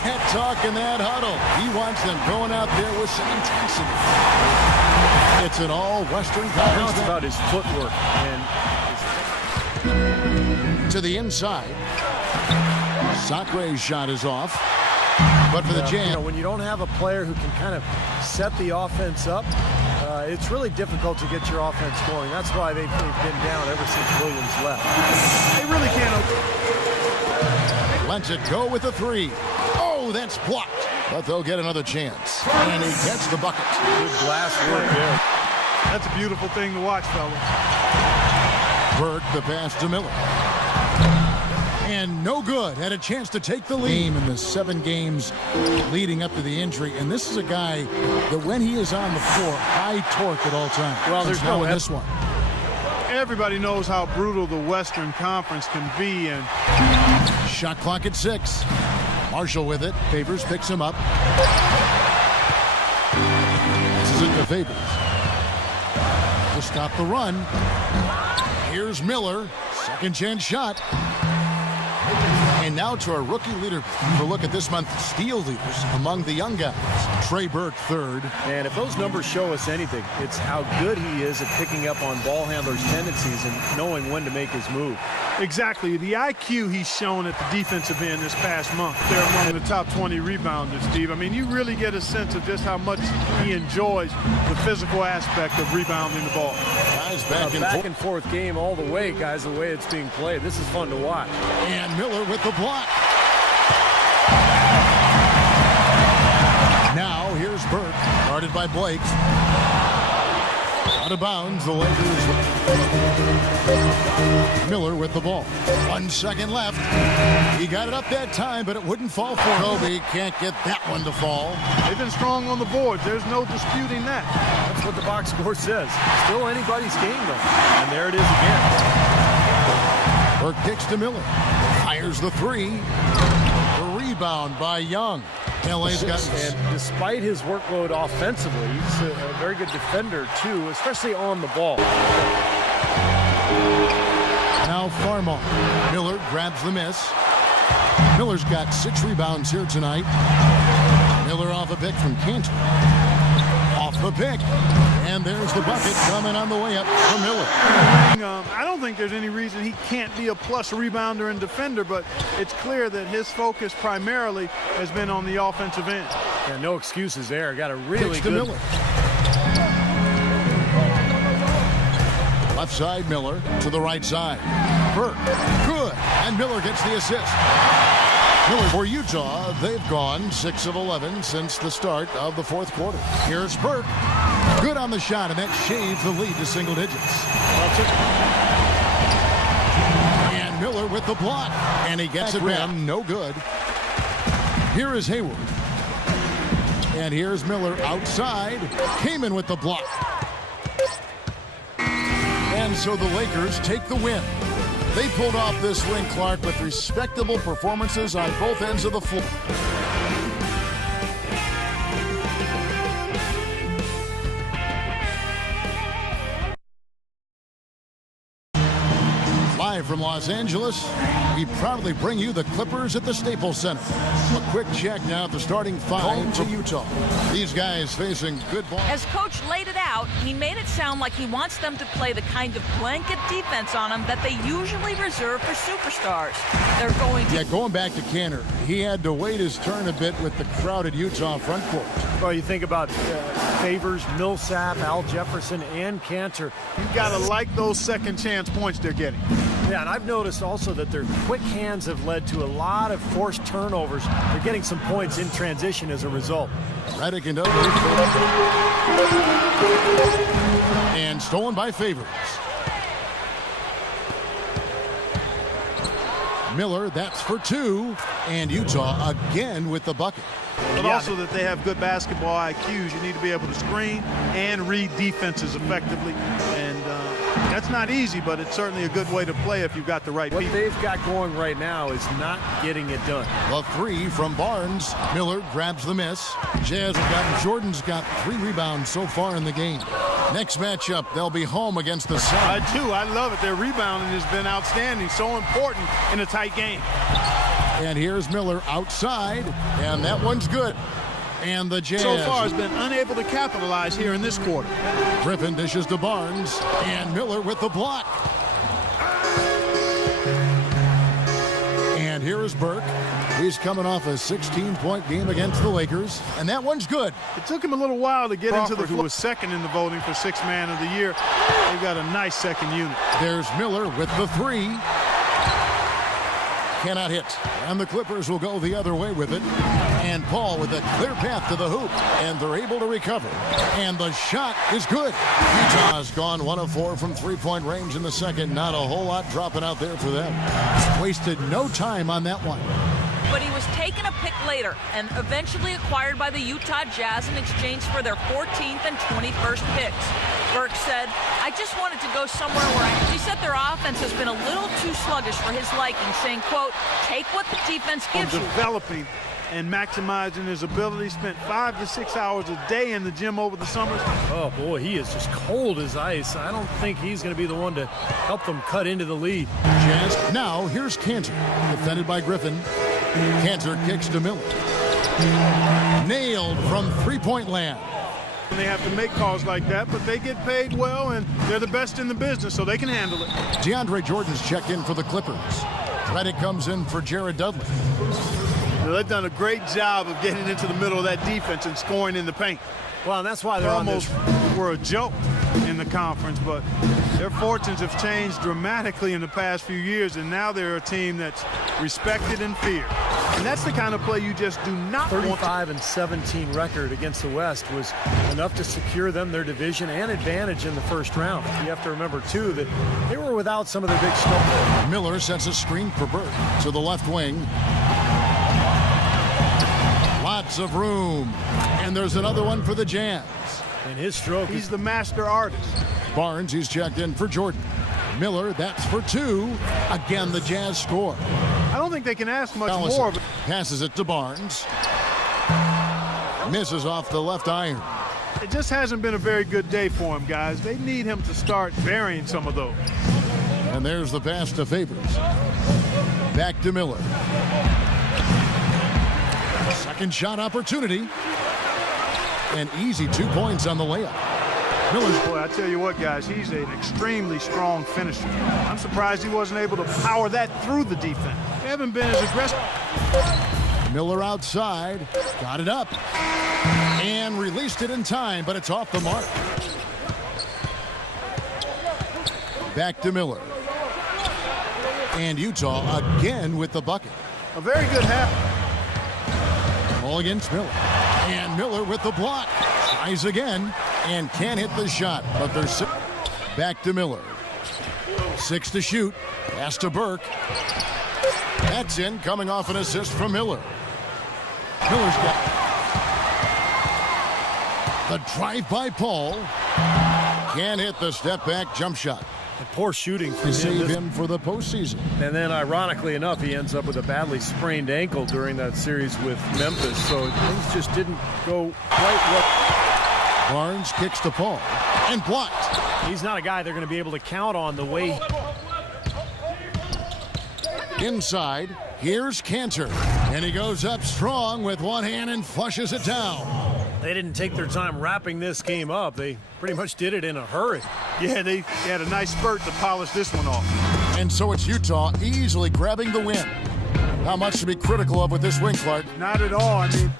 that talk in that huddle. He wants them going out there with some intensity. It's an all-Western Conference. It's about his footwork and to the inside. Sacre's shot is off. But for the jam. You know, when you don't have a player who can kind of set the offense up, it's really difficult to get your offense going. That's why they've been down ever since Williams left. They really can't. Lets it go with a three. Oh, that's blocked. But they'll get another chance. And he gets the bucket. Good glass work there. That's a beautiful thing to watch, fellas. Burke, the pass to Miller. And no good. Had a chance to take the lead in the 7 games leading up to the injury. And this is a guy that when he is on the floor, high torque at all times. Well, there's no in this one. Everybody knows how brutal the Western Conference can be. And shot clock at 6. Marshall with it. Favors picks him up. This is it to Favors. To stop the run. Here's Miller. Second chance shot. And now to our rookie leader for a look at this month's steal leaders among the young guys. Trey Burke, third. And if those numbers show us anything, it's how good he is at picking up on ball handlers' tendencies and knowing when to make his move. Exactly. The IQ he's shown at the defensive end this past month. They're among the top 20 rebounders, Steve. I mean, you really get a sense of just how much he enjoys the physical aspect of rebounding the ball. Guys back and forth game all the way, guys, the way it's being played. This is fun to watch. And Miller with the block. Now here's Burke, guarded by Blake. Out of bounds, the Lakers. Miller with the ball. 1 second left. He got it up that time, but it wouldn't fall for him. Kobe can't get that one to fall. They've been strong on the boards. There's no disputing that. That's what the box score says. Still anybody's game, though. And there it is again. Burke kicks to Miller. Fires the three. The rebound by Young. LA's got. And despite his workload offensively, he's a very good defender, too, especially on the ball. Now Farmar. Miller grabs the miss. Miller's got 6 rebounds here tonight. Miller off a pick from Cantor. Off the pick. And there's the bucket coming on the way up for Miller. I don't think there's any reason he can't be a plus rebounder and defender, but it's clear that his focus primarily has been on the offensive end. Yeah, no excuses there. Got a really good. Miller. Left side, Miller to the right side. Burke, good. And Miller gets the assist. Miller for Utah, they've gone 6 of 11 since the start of the 4th quarter. Here's Burke. Good on the shot, and that shaves the lead to single digits. And Miller with the block. And he gets it back. No good. Here is Hayward. And here's Miller outside. Kaman with the block. And so the Lakers take the win. They pulled off this win, Clark, with respectable performances on both ends of the floor. Live from Los Angeles, we proudly bring you the Clippers at the Staples Center. A quick check now at the starting 5 to Utah. These guys facing good ball. As coach laid it out, he made it sound like he wants them to play the kind of blanket defense on them that they usually reserve for superstars. They're going to... Yeah, going back to Cantor, he had to wait his turn a bit with the crowded Utah front court. Well, you think about Favors, Millsap, Al Jefferson, and Cantor. You've got to like those second chance points they're getting. Yeah, and I've noticed also that their quick hands have led to a lot of forced turnovers. They're getting some points in transition as a result. Redick and over. And stolen by Favors. Miller, that's for 2. And Utah again with the bucket. But also that they have good basketball IQs. You need to be able to screen and read defenses effectively. And that's not easy, but it's certainly a good way to play if you've got the right people. What they've got going right now is not getting it done. The 3 from Barnes. Miller grabs the miss. Jordan's got 3 rebounds so far in the game. Next matchup, they'll be home against the Suns. I love it. Their rebounding has been outstanding. So important in a tight game. And here's Miller outside, and that one's good. And the Jazz so far has been unable to capitalize here in this quarter. Griffin dishes to Barnes, and Miller with the block. And here is Burke. He's coming off a 16-point game against the Lakers, and that one's good. It took him a little while to get into the who was second in the voting for Sixth Man of the Year. They've got a nice second unit. There's Miller with the three. Cannot hit. And the Clippers will go the other way with it. And Paul with a clear path to the hoop. And they're able to recover. And the shot is good. Utah's gone 1 of 4 from three-point range in the second. Not a whole lot dropping out there for them. Wasted no time on that one. But he was taken a pick later and eventually acquired by the Utah Jazz in exchange for their 14th and 21st picks. Burke said, I just wanted to go somewhere where he said their offense has been a little too sluggish for his liking, saying, quote, take what the defense gives you. Developing and maximizing his ability. Spent 5 to 6 hours a day in the gym over the summers. Oh, boy, he is just cold as ice. I don't think he's going to be the one to help them cut into the lead. Jazz. Now, here's Cantor, defended by Griffin. Cantor kicks to Miller. Nailed from three-point land. And they have to make calls like that, but they get paid well, and they're the best in the business, so they can handle it. DeAndre Jordan's checked in for the Clippers. Reddick comes in for Jared Dudley. They've done a great job of getting into the middle of that defense and scoring in the paint. Well, and that's why They they're almost were a joke in the conference, but their fortunes have changed dramatically in the past few years, and now they're a team that's respected and feared. And that's the kind of play you just do not want. 35 and 17 record against the West was enough to secure them their division and advantage in the first round. You have to remember, too, that they were without some of their big stars. Miller sets a screen for Burke to the left wing. Lots of room. And there's another one for the Jazz. And his stroke. He's the master artist. Barnes, he's checked in for Jordan. Miller, that's for two. Again, the Jazz score. I don't think they can ask much Allison more. passes it to Barnes. Misses off the left iron. It just hasn't been a very good day for him, guys. They need him to start burying some of those. And there's the pass to Favors. Back to Miller. Second shot opportunity. And easy 2 points on the layup. Miller's. Boy, I tell you what, guys, he's an extremely strong finisher. I'm surprised he wasn't able to power that through the defense. They haven't been as aggressive. Miller outside. Got it up. And released it in time, but it's off the mark. Back to Miller. And Utah again with the bucket. A very good half. Ball against Miller. And Miller with the block. Tries again and can't hit the shot, but there's back to Miller. 6 to shoot. Pass to Burke. That's in, coming off an assist from Miller. Miller's got the drive by Paul. Can't hit the step back jump shot. And poor shooting for To save him for the postseason. And then, ironically enough, he ends up with a badly sprained ankle during that series with Memphis. So things just didn't go quite what. Barnes kicks to Paul and blocked. He's not a guy they're going to be able to count on the way. Inside, here's Cantor. And he goes up strong with one hand and flushes it down. They didn't take their time wrapping this game up. They pretty much did it in a hurry. Yeah, they had a nice spurt to polish this one off. And so it's Utah easily grabbing the win. How much to be critical of with this win, Clark? Not at all. I mean,